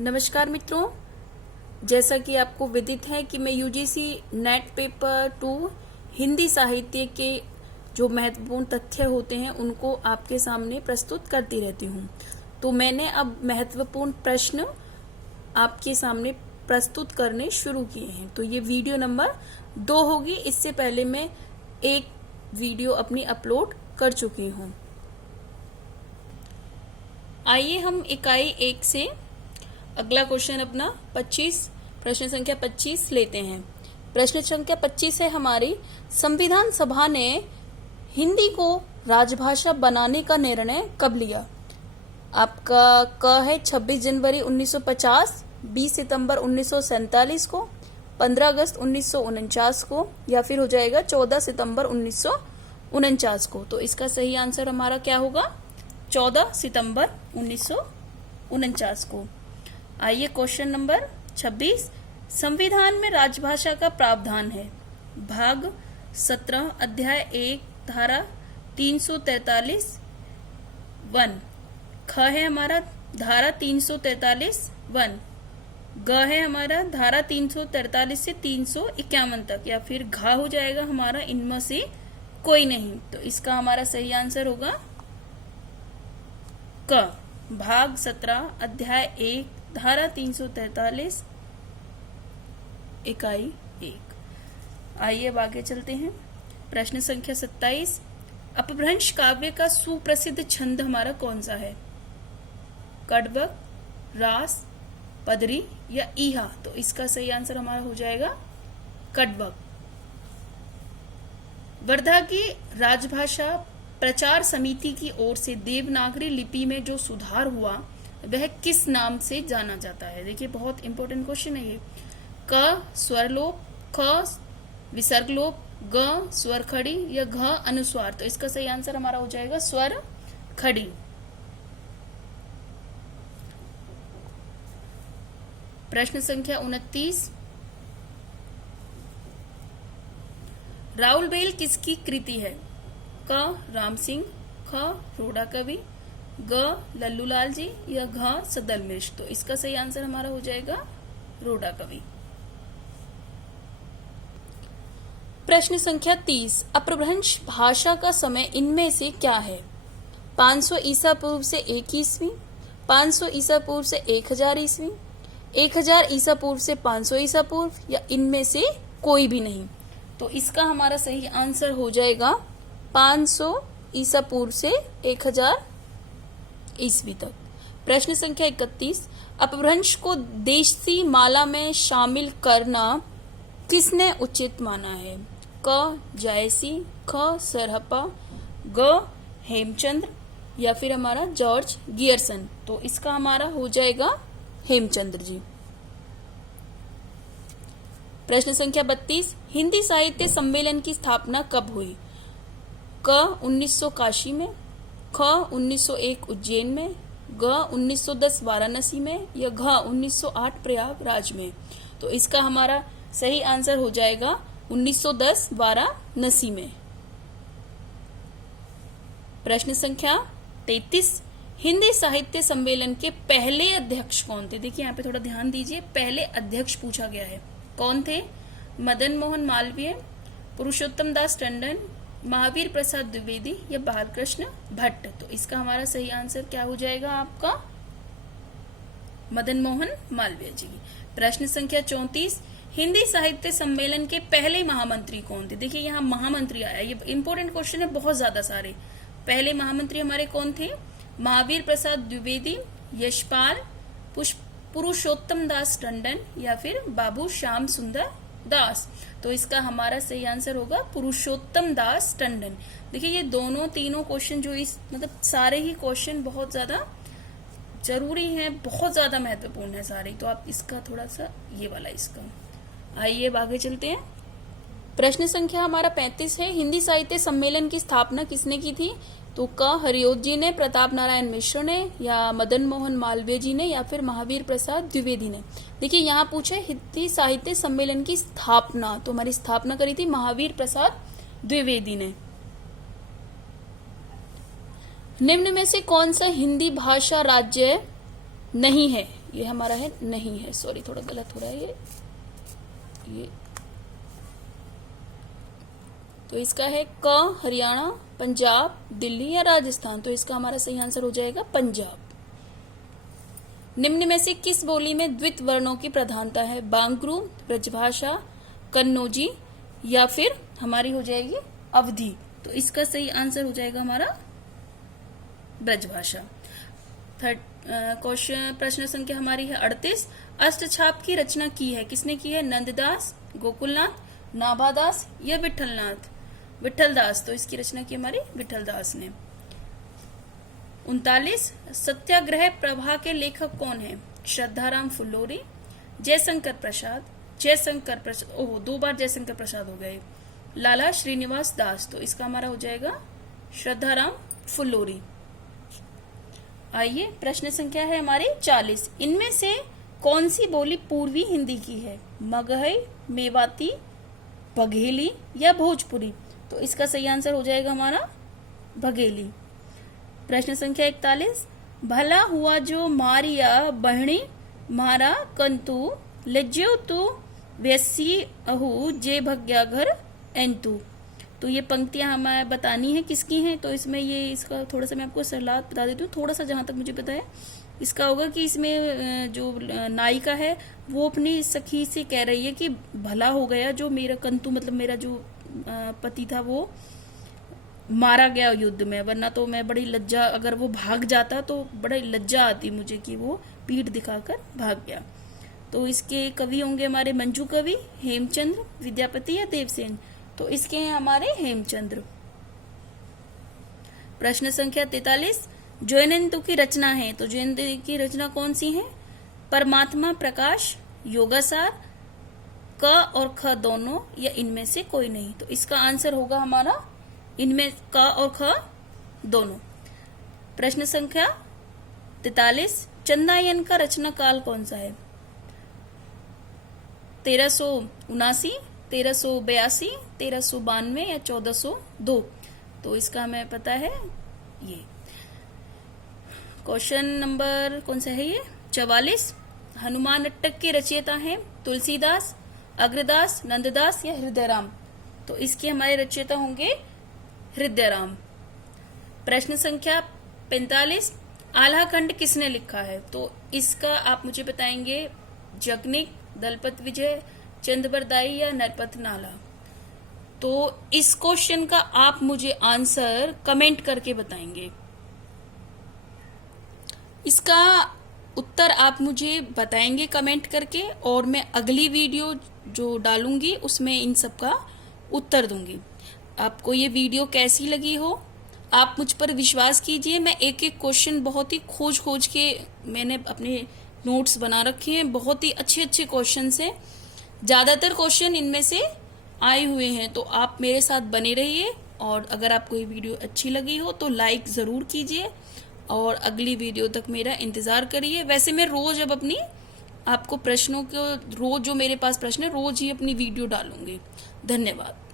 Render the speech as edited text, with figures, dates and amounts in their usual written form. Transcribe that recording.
नमस्कार मित्रों, जैसा कि आपको विदित है कि मैं यूजीसी नेट पेपर 2 हिंदी साहित्य के जो महत्वपूर्ण तथ्य होते हैं उनको आपके सामने प्रस्तुत करती रहती हूँ। तो मैंने अब महत्वपूर्ण प्रश्न आपके सामने प्रस्तुत करने शुरू किए हैं। तो ये वीडियो नंबर 2 होगी। इससे पहले मैं एक वीडियो अपनी अपलोड कर चुकी हूँ। आइए हम इकाई 1 से अगला क्वेश्चन अपना 25 प्रश्न संख्या 25 लेते हैं। प्रश्न संख्या 25 है हमारी, संविधान सभा ने हिंदी को राजभाषा बनाने का निर्णय कब लिया? आपका क है 26 जनवरी 1950, 20 सितंबर 1947 को, 15 अगस्त 1949 को, या फिर हो जाएगा 14 सितंबर 1949 को। तो इसका सही आंसर हमारा क्या होगा? 14 सितंबर 1949 को। आइए क्वेश्चन नंबर 26, संविधान में राजभाषा का प्रावधान है। भाग 17 अध्याय 1 धारा 343 1। ख है हमारा धारा 343 1। ग है हमारा धारा 343 से 351 तक, या फिर घा हो जाएगा हमारा इनमें से कोई नहीं। तो इसका हमारा सही आंसर होगा क। भाग 17 अध्याय 1 धारा 343 इकाई 1। आइए अब आगे चलते हैं। प्रश्न संख्या 27, अपभ्रंश काव्य का सुप्रसिद्ध छंद हमारा कौन सा है? कड़वक, रास, पदरी या ईहा? तो इसका सही आंसर हमारा हो जाएगा कड़वक। वर्धा की राजभाषा प्रचार समिति की ओर से देवनागरी लिपि में जो सुधार हुआ वह किस नाम से जाना जाता है? देखिए बहुत इंपॉर्टेंट क्वेश्चन है ये। क स्वरलोप, ख विसर्गलोप, ग स्वर खड़ी या घ अनुस्वार? तो इसका सही आंसर हमारा हो जाएगा स्वर खड़ी। प्रश्न संख्या 29, राउल बेल किसकी कृति है? क राम सिंह, ख रोड़ा कवि, ग लल्लूलाल जी या घ सदल मिश्र? तो इसका सही आंसर हमारा हो जाएगा रोड़ा कवि। प्रश्न संख्या 30, अपभ्रंश भाषा का समय इनमें से क्या है? 500 ईसा पूर्व से 1 ईस्वी, 500 ईसा पूर्व से 1000 ईस्वी, 1000 ईसा पूर्व से 500 ईसा पूर्व, या इनमें से कोई भी नहीं? तो इसका हमारा सही आंसर हो जाएगा 500 ईसा पूर्व से 1000 ईस्वी तक। प्रश्न संख्या 31, अपभ्रंश को देशी माला में शामिल करना किसने उचित माना है? क जायसी, ख सरहपा, ग हेमचंद्र या फिर हमारा जॉर्ज गियर्सन? तो इसका हमारा हो जाएगा हेमचंद्र जी। प्रश्न संख्या 32, हिंदी साहित्य सम्मेलन की स्थापना कब हुई? क 1900 काशी में, ख 1901 उज्जैन में, ग 1910 वाराणसी में, या घ 1908 प्रयागराज में? तो इसका हमारा सही आंसर हो जाएगा 1910 वाराणसी में। प्रश्न संख्या 33, हिंदी साहित्य सम्मेलन के पहले अध्यक्ष कौन थे? देखिए यहाँ पे थोड़ा ध्यान दीजिए, पहले अध्यक्ष पूछा गया है। कौन थे? मदन मोहन मालवीय, पुरुषोत्तम दास टंडन, महावीर प्रसाद द्विवेदी या बालकृष्ण भट्ट? तो इसका हमारा सही आंसर क्या हो जाएगा आपका? मदन मोहन मालवीय जी। प्रश्न संख्या 34, हिंदी साहित्य सम्मेलन के पहले महामंत्री कौन थे? देखिए यहाँ महामंत्री आया, ये इंपॉर्टेंट क्वेश्चन है, बहुत ज्यादा सारे। पहले महामंत्री हमारे कौन थे? महावीर प्रसाद द्विवेदी, यशपाल, पुरुषोत्तम दास टंडन या फिर बाबू श्याम सुंदर दास? तो इसका हमारा सही आंसर होगा पुरुषोत्तम दास टंडन। देखिए ये दोनों तीनों क्वेश्चन जो इस मतलब सारे ही क्वेश्चन बहुत ज्यादा जरूरी हैं, बहुत ज्यादा महत्वपूर्ण है सारे। तो आप इसका थोड़ा सा ये वाला इसका। आइए आगे चलते हैं। प्रश्न संख्या हमारा 35 है, हिंदी साहित्य सम्मेलन की स्थापना किसने की थी? तो क हरिओत जी ने, प्रताप नारायण मिश्र ने, या मदन मोहन मालवीय जी ने, या फिर महावीर प्रसाद द्विवेदी ने? देखिए यहाँ पूछे हिंदी साहित्य सम्मेलन की स्थापना, तो हमारी स्थापना करी थी महावीर प्रसाद द्विवेदी ने। निम्न में से कौन सा हिंदी भाषा राज्य नहीं है? ये हमारा है नहीं है, सॉरी थोड़ा गलत हो रहा है ये तो इसका है क हरियाणा, पंजाब, दिल्ली या राजस्थान। तो इसका हमारा सही आंसर हो जाएगा पंजाब। निम्न में से किस बोली में द्वित वर्णों की प्रधानता है? बांग्रू, ब्रजभाषा, कन्नौजी या फिर हमारी हो जाएगी अवधी। तो इसका सही आंसर हो जाएगा हमारा ब्रजभाषा। क्वेश्चन प्रश्न संख्या हमारी है 38। अष्टछाप की रचना की है किसने की है? नंददास, गोकुलनाथ, नाभादास या विठलदास। तो इसकी रचना की हमारी विठलदास ने। 39। सत्याग्रह प्रभा के लेखक कौन है? श्रद्धाराम फुल्लोरी, जयशंकर प्रसाद, ओह 2 बार जयशंकर प्रसाद हो गए, लाला श्रीनिवास दास। तो इसका हमारा हो जाएगा श्रद्धाराम फुल्लोरी। आइए प्रश्न संख्या है हमारी 40। इनमें से कौन सी बोली पूर्वी हिंदी की है? मगही, मेवाती, बघेली या भोजपुरी। तो इसका सही आंसर हो जाएगा हमारा बघेली। प्रश्न संख्या 41। भला हुआ जो मारिया बहणी मारा कंतु लज्जो तू वैसी अहू जे भग्या घर एंतु। तो ये पंक्तियां हमें बतानी है किसकी हैं। तो इसमें ये इसका थोड़ा सा मैं आपको सलाह बता देती हूँ, थोड़ा सा जहां तक मुझे पता है। इसका होगा कि इसमें जो नायिका है वो अपनी सखी से कह रही है कि भला हो गया जो मेरा कंतु मतलब मेरा जो पति था वो मारा गया युद्ध में, वरना तो मैं बड़ी लज्जा, अगर वो भाग जाता तो बड़ी लज्जा आती मुझे कि वो पीठ दिखाकर भाग गया। तो इसके कवि होंगे हमारे मंजू कवि, हेमचंद्र, विद्यापति या देवसेन। तो इसके हैं हमारे हेमचंद्र। प्रश्न संख्या 43। जैनेंदु की रचना है, तो जैनेंदु की रचना कौन सी है? परमात्मा प्रकाश, योगासार, क और ख दोनों या इनमें से कोई नहीं। तो इसका आंसर होगा हमारा इनमें क और ख दोनों। प्रश्न संख्या 43। चंदायन का रचना काल कौन सा है? 1379, 1382, 1392 या 1402। तो इसका हमें पता है ये। क्वेश्चन नंबर कौन सा है ये? 44। हनुमान अट्टक के रचयिता हैं तुलसीदास, अग्रदास, नंददास या हृदयराम। तो इसके हमारे रचयिता होंगे हृदयराम। प्रश्न संख्या 45। आल्हा खंड किसने लिखा है? तो इसका आप मुझे बताएंगे जगनिक, दलपत विजय, चंद्रबरदाई या नरपत नाला। तो इस क्वेश्चन का आप मुझे आंसर कमेंट करके बताएंगे। इसका उत्तर आप मुझे बताएंगे कमेंट करके, और मैं अगली वीडियो जो डालूंगी उसमें इन सब का उत्तर दूंगी। आपको ये वीडियो कैसी लगी हो आप मुझ पर विश्वास कीजिए। मैं एक एक क्वेश्चन बहुत ही खोज के मैंने अपने नोट्स बना रखे हैं। बहुत ही अच्छे अच्छे क्वेश्चन हैं, ज्यादातर क्वेश्चन इनमें से आए हुए हैं। तो आप मेरे साथ बने रहिए, और अगर आपको ये वीडियो अच्छी लगी हो तो लाइक जरूर कीजिए, और अगली वीडियो तक मेरा इंतजार करिए। वैसे मैं रोज अब अपनी आपको प्रश्नों को, रोज जो मेरे पास प्रश्न है रोज ही अपनी वीडियो डालूंगी। धन्यवाद।